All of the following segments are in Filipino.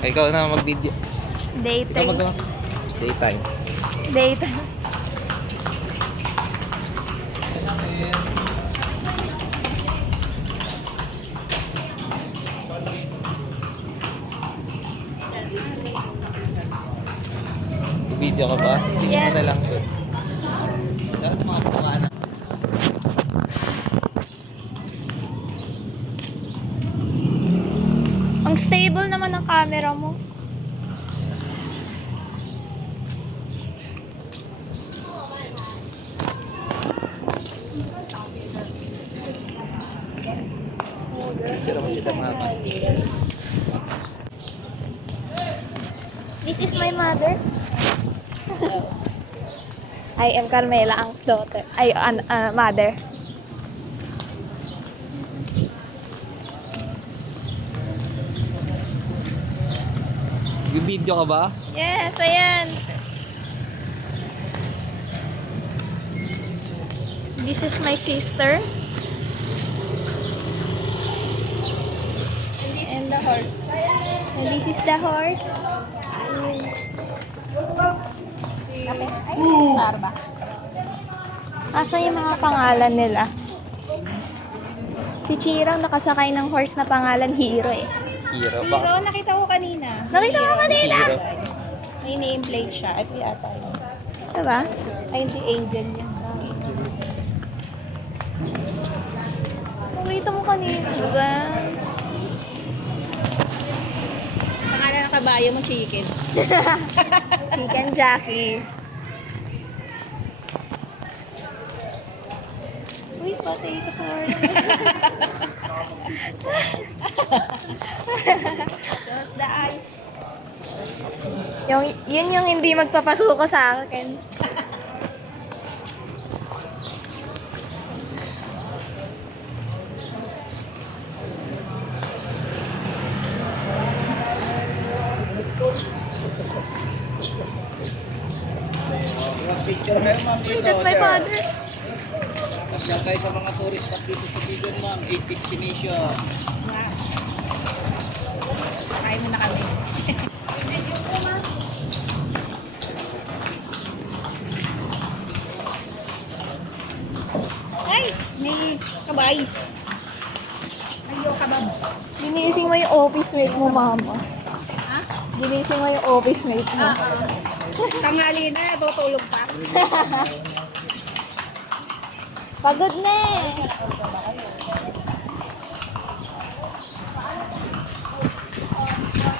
Ikaw na mag-video. Ikaw Daytime. magawa. Daytime. Daytime. Video ka ba? Sige Yes. mo na lang. Dapat mga buka na. Ang stable naman ng camera mo. Sira mo sila mama. This is my mother. I am Carmela, ang daughter. Ay, mother. Video ka ba? Yes, ayan. This is my sister. And the horse. And this is the horse. Asa yung mga pangalan nila? Si Chirang nakasakay ng horse na pangalan Hero eh. Hero. Pero Baka nakita ko kanina. Nakita mo kanina? Hero. May nameplate siya. Ito yata yun. Diba? Ay, hindi Angel yan. Nakita mo kanina, diba? Pangalan ng kabayo mo, Chicken. Chicken Jackie. Uy, potato corn. That's the eyes. Yun yung hindi magpapasuko sa akin. Picture kayo ma'am dito. That's my father. Pasyal kayo sa mga tourist spot dito sa Bigon ma'am. 8 destination. Kain mo na kami. Ay! May kabayis. Ayo, kabab. Ginising mo yung office mate mo, mama. Ha? Ginising mo yung office mate mo. Tanghali na, tutulog pa. Pagod na eh.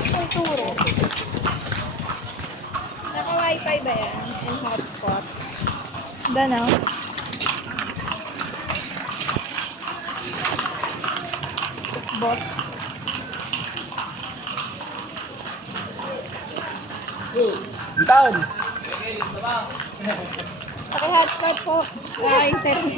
Ang turo. Naka-wifi ba yan? And hotspot. Gano? Boss. Taon! Naka-hotspot po. Internet.